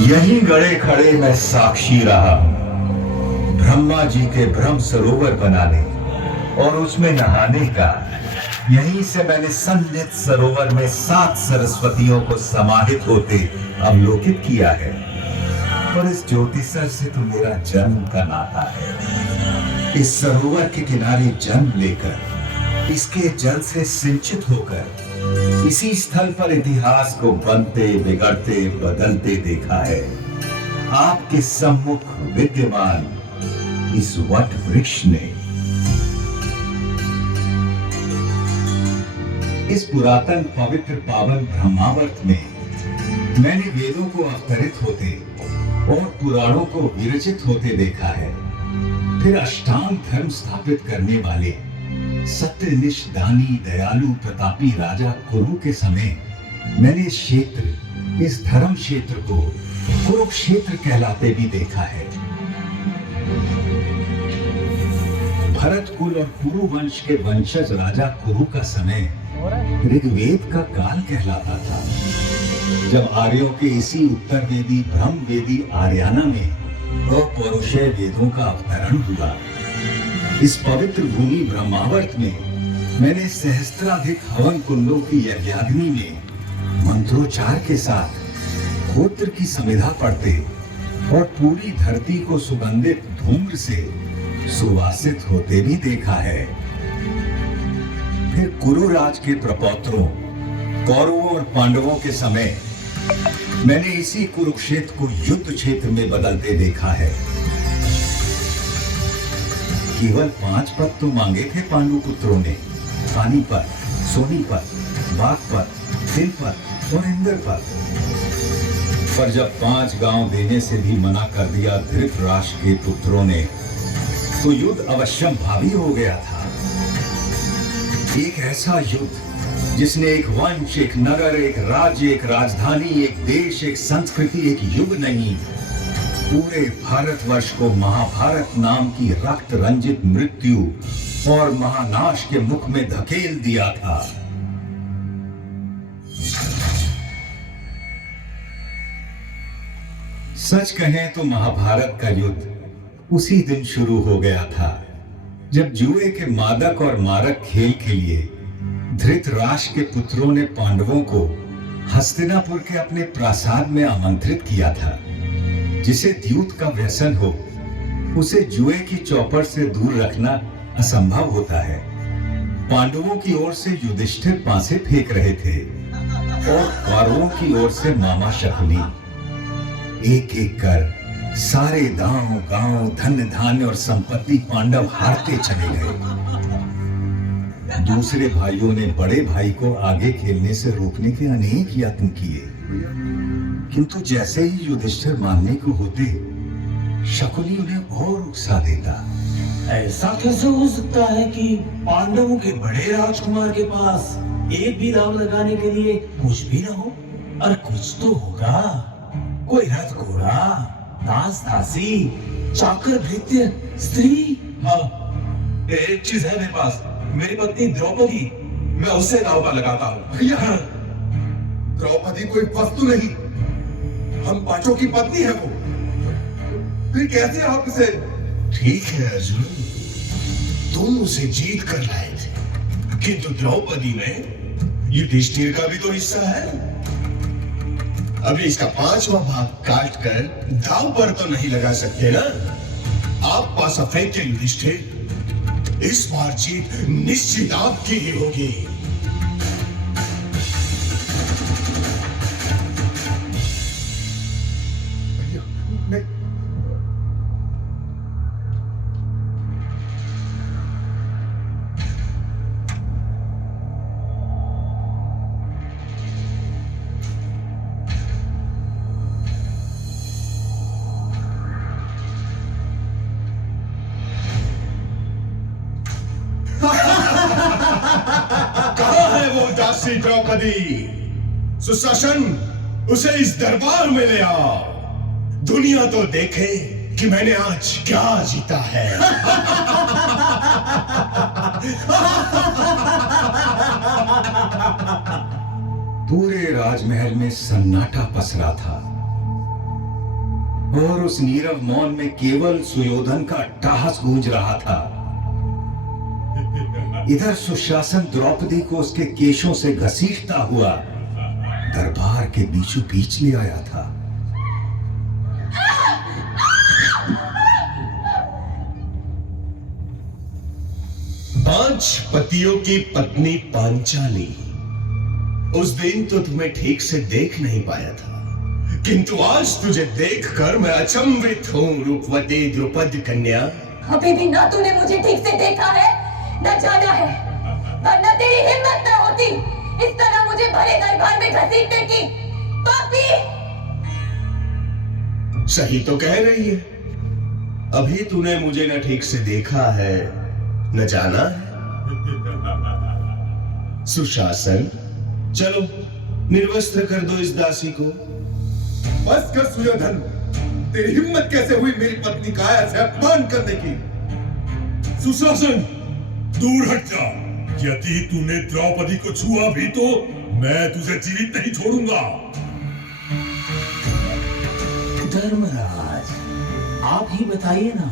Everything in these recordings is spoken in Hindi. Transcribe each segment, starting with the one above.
यहीं गड़े खड़े मैं साक्षी रहा ब्रह्मा जी के ब्रह्म सरोवर बनाने और उसमें नहाने का। यहीं से मैंने सन्निध सरोवर में 7 सरस्वतियों को समाहित होते अवलोकित किया है। और इस ज्योतिषर से तो मेरा जन्म का नाता है। इस सरोवर के किनारे जन्म लेकर, इसके जल से सिंचित होकर, इसी स्थल पर इतिहास को बनते बिगड़ते बदलते देखा है। आपके सम्मुख विद्यमान इस वट वृक्ष ने, इस पुरातन पवित्र पावन ब्रह्मावर्त में मैंने वेदों को अवतरित होते और पुराणों को विरचित होते देखा है। फिर अष्टांग धर्म स्थापित करने वाले सत्यनिष्ठ दानी दयालु प्रतापी राजा कुरु के समय मैंने इस क्षेत्र, इस धर्म क्षेत्र को कुरुक्षेत्र कहलाते भी देखा है। भरत कुल और कुरु वंश के वंशज राजा कुरु का समय ऋग्वेद का काल कहलाता था, जब आर्यों के इसी उत्तर वेदी ब्रह्म वेदी आर्याना में अपौरुषेय वेदों का अवतरण हुआ। इस पवित्र भूमि ब्रह्मावर्त में मैंने सहस्त्राधिक हवन कुंडों की यज्ञाग्नि में मंत्रोच्चार के साथ होत्र की समिधा पढ़ते और पूरी धरती को सुगंधित धूम्र से सुवासित होते भी देखा है। फिर कुरुराज के प्रपौत्रों कौरवों और पांडवों के समय मैंने इसी कुरुक्षेत्र को युद्ध क्षेत्र में बदलते देखा है। केवल 5 पद तो मांगे थे पांडु पुत्रों ने, पानीपत, सोनीपत, बागपत, तिलपत और इंद्रपत। पर जब 5 गांव देने से भी मना कर दिया धृतराष्ट्र के पुत्रों ने, तो युद्ध अवश्यम भावी हो गया था। एक ऐसा युद्ध जिसने एक वंश, एक नगर, एक राज्य, एक राजधानी, एक देश, एक संस्कृति, एक युग नहीं, पूरे भारतवर्ष को महाभारत नाम की रक्त रंजित मृत्यु और महानाश के मुख में धकेल दिया था। सच कहें तो महाभारत का युद्ध उसी दिन शुरू हो गया था, जब जुए के मादक और मारक खेल के लिए धृतराष्ट्र के पुत्रों ने पांडवों को हस्तिनापुर के अपने प्रासाद में आमंत्रित किया था। जिसे द्यूत का व्यसन हो, उसे जुए की चौपट से दूर रखना असंभव होता है। पांडवों की ओर से युधिष्ठिर पासे फेंक रहे थे और कौरवों की ओर से मामा शकुनी। एक एक कर सारे दांव गांव धन धान्य और संपत्ति पांडव हारते चले गए। दूसरे भाइयों ने बड़े भाई को आगे खेलने से रोकने के अनेक यत्न किए, किंतु जैसे ही युधिष्ठिर मानने को होते, शकुनी उन्हें और उकसा देता। ऐसा कैसे हो सकता है कि पांडवों के बड़े राजकुमार के पास एक भी दांव लगाने के लिए कुछ भी न हो? और कुछ तो होगा, कोई रथ घोड़ा, दास दासी, चाकर भृत्य, स्त्री। हाँ, एक चीज है मेरे पास, मेरी पत्नी द्रौपदी, मैं उससे दांव पर लगाता हूँ। भैया, द्रौपदी कोई वस्तु नहीं, हम पांचों की पत्नी है वो। फिर कैसे आप इसे? ठीक है अर्जुन, तुम उसे जीत कर लाए थे, किंतु द्रौपदी में युधिष्ठिर का भी तो हिस्सा है। अभी इसका 5वां भाग काट कर दांव पर तो नहीं लगा सकते ना। आप पासा फेंके युधिष्ठिर, इस बार जीत निश्चित आपकी ही होगी। दासी द्रौपदी, सुशासन, उसे इस दरबार में ले आओ। दुनिया तो देखे कि मैंने आज क्या जीता है। पूरे राजमहल में सन्नाटा पसरा था। और उस नीरव मौन में केवल सुयोधन का अट्टहास गूंज रहा था। इधर सुशासन द्रौपदी को उसके केशों से घसीटता हुआ दरबार के बीचों बीच ले आया था। पांच पतियों की पत्नी पांचाली, उस दिन तो तुम्हें ठीक से देख नहीं पाया था, किंतु आज तुझे देखकर मैं अचंभित हूं रूपवती द्रुपद कन्या। अभी भी ना तूने मुझे ठीक से देखा है, न जाना है, वरना तेरी हिम्मत न होती इस तरह मुझे भरे दरबार में घसीटने की। पापी! सही तो कह रही है। अभी तूने मुझे न ठीक से देखा है, न जाना है। सुशासन, चलो निर्वस्त्र कर दो इस दासी को। बस कर सुयोधन, तेरी हिम्मत कैसे हुई मेरी पत्नी का ऐसे अपमान करने की? सुशासन, दूर हट जा। यदि तूने द्रौपदी को छुआ भी तो मैं तुझे जीवित नहीं छोड़ूंगा। धर्मराज, आप ही बताइए ना,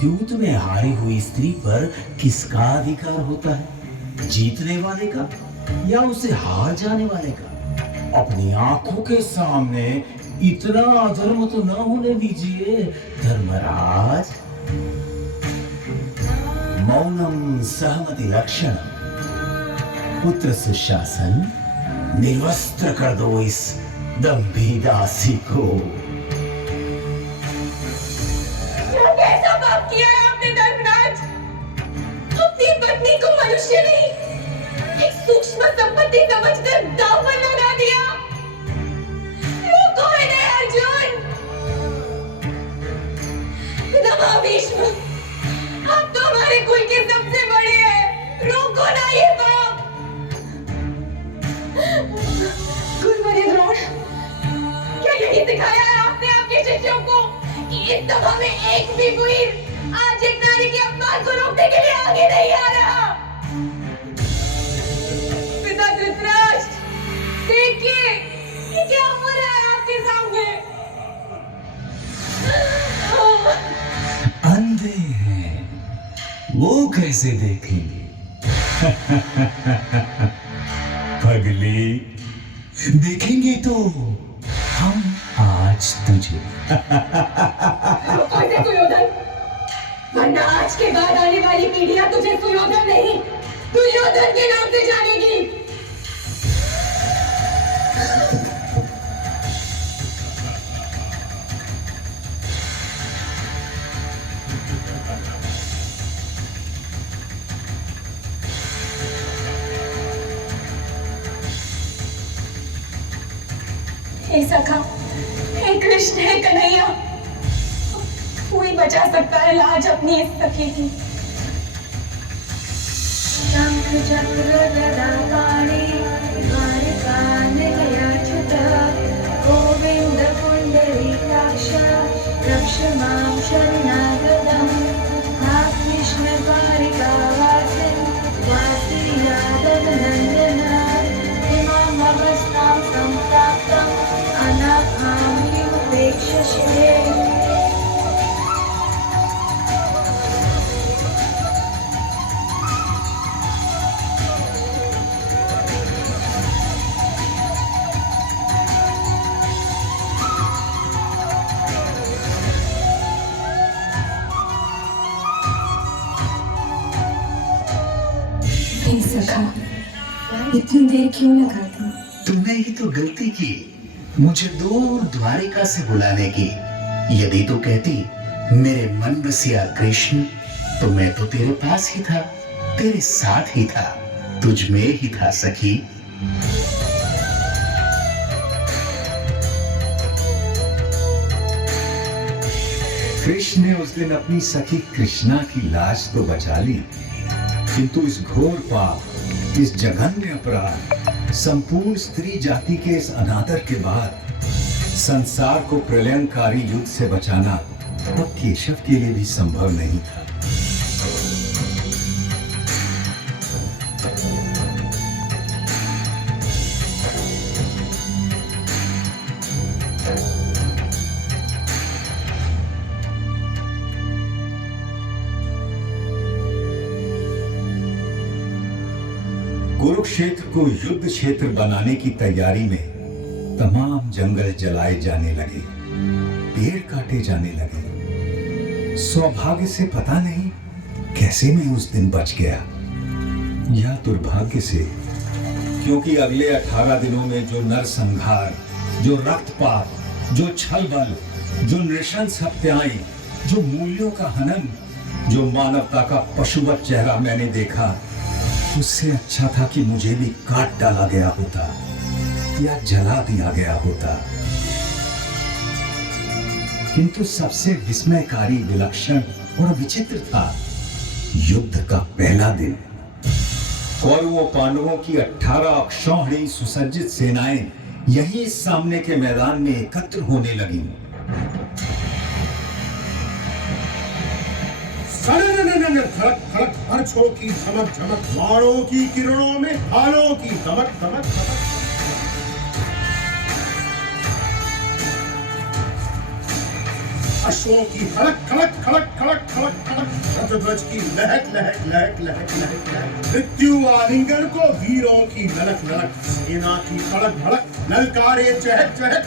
द्यूत में हारी हुई स्त्री पर किसका अधिकार होता है? जीतने वाले का या उसे हार जाने वाले का? अपनी आंखों के सामने इतना अधर्म तो न होने दीजिए धर्मराज। मौनम सहमति लक्षण। पुत्र सुशासन, निर्वस्त्र कर दो इस दंभी दासी को। कैसा पाप किया है आपने धर्मराज? अपनी पत्नी को मनुष्य नहीं, एक सूक्ष्म संपत्ति समझकर दांव पर लगा दिया। रोको इन्हें अर्जुन। पितामह भीष्म, आप तो हमारे कुल के सबसे बड़े हैं, रोको ना ये पाप। गुरुवर्य द्रोण, क्या यही सिखाया है आपने आपके शिष्यों को कि इस सभा में एक भी वीर आज एक नारी के अपमान को रोकने के लिए आगे नहीं आ रहा? पिता धृतराष्ट्र, देखिए ये क्या हो रहा है आपके सामने। अंधे हैं, वो कैसे देखेंगे? पगली, देखेंगे तो हम आज तुझे। रुको इसे सुयोधन, वरना आज के बाद आने वाली पीढ़ियां तुझे सुयोधन नहीं, दुर्योधन के नाम से जानेगी। हे सखा, हे कृष्ण, हे कन्हैया, कोई बचा सकता है लाज अपनी इस सखी की। शंख चक्र गदा पाणि द्वारिका निलयाच्युत गोविंद पुंडरीकाक्ष रक्ष मां शरणागतम्। हा कृष्ण द्वारिकावासिन् वासि यादव नन्दन इमामवस्थां सम्प्राप्तम् अनाथामि उपेक्षसे। हे सखा, इतनी देर क्यों लगाती? तूने ही तो गलती की मुझे दूर द्वारिका से बुलाने की। यदि तू कहती मेरे मन बसिया कृष्ण, तो मैं तो तेरे पास ही था, तेरे साथ ही था, तुझ में ही था सखी। कृष्ण ने उस दिन अपनी सखी कृष्णा की लाश तो बचा ली, किंतु इस घोर पाप, इस जघन्य अपराध, संपूर्ण स्त्री जाति के इस अनादर के बाद संसार को प्रलयंकारी युद्ध से बचाना अब केशव के लिए भी संभव नहीं था। कुरुक्षेत्र को युद्ध क्षेत्र बनाने की तैयारी में तमाम जंगल जलाए जाने लगे, पेड़ काटे जाने लगे। सौभाग्य से पता नहीं कैसे मैं उस दिन बच गया, या दुर्भाग्य से, क्योंकि अगले 18 दिनों में जो नरसंहार, जो रक्तपात, जो छल बल, जो नृशंस हत्याएं, जो मूल्यों का हनन, जो मानवता का पशुवत चेहरा मैंने देखा, उससे अच्छा था कि मुझे भी काट डाला गया होता या जला दिया गया होता। किंतु सबसे विस्मयकारी, विलक्षण और विचित्र था युद्ध का पहला दिन। कौरवों पांडवों की 18 अक्षौहिणी सुसज्जित सेनाएं यहीं सामने के मैदान में एकत्र होने लगी। खड़क खड़क बरछों की चमक चमक, बाणों की किरणों में भालों की धमक धमक धमक। अश्वों की खड़क खड़क खड़क खड़क खड़क खड़क, रथध्वज की लहक लहक लहक लहक लहक लहक, मृत्यु आलिंगन को वीरों की ललक ललक, सेना की खड़क भड़क, ललकारे चहक चहक।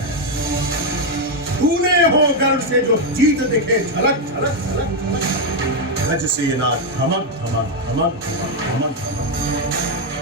तूने हो गर्व से जो जीत दिखे झलक झलक झलक झलक, गज सेना धमक धमक धमक धमक धमक धमक।